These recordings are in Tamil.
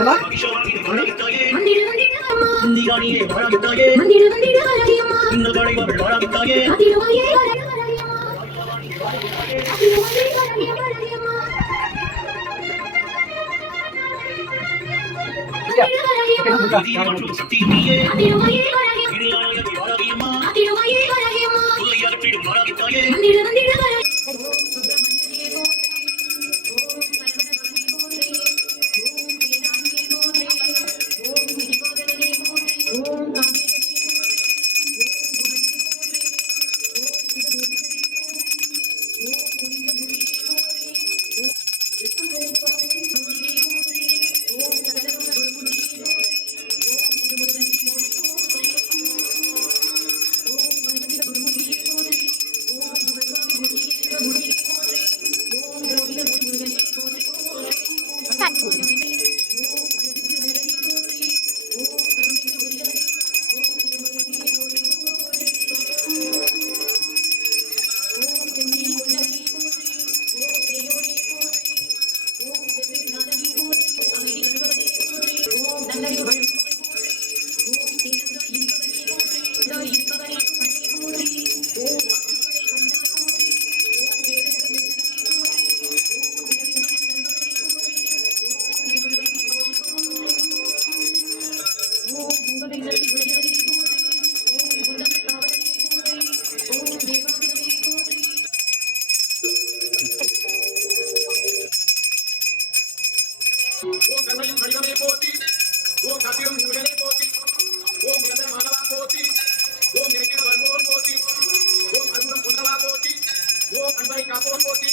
ஏம்மா? வந்திடு வந்திடு ஓம் கண்ணையின் வடிவமே போற்றி ஓம் கத்திரும் முருகனை போற்றி ஓம் இறந்த மாணவா போற்றி ஓம் இறக்கிற வருவோன் போற்றி ஓம் அருணம் கொண்டவா போற்றி ஓம் அன்பரை காப்போன் போற்றி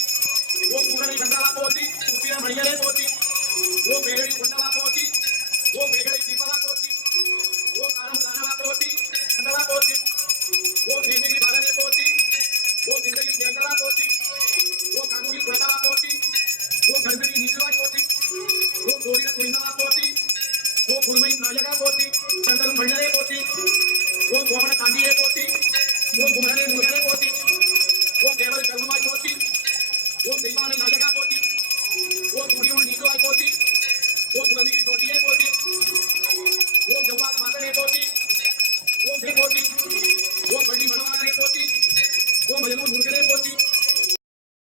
ஓம் புகழை கண்டவா போற்றி உப்பின மணிகளே போற்றி ஓம் பேரடி కోమల కండియే పోతి ఓ గుమలనే మురగనే పోతి ఓ దేవల కర్మమాయి పోతి ఓ దైవాన నాయగా పోతి ఓ గుడియో నీకోయి పోతి ఓ గుడికి తోటియే పోతి ఓ జవాబ్ మాతనే పోతి ఓ భీ పోతి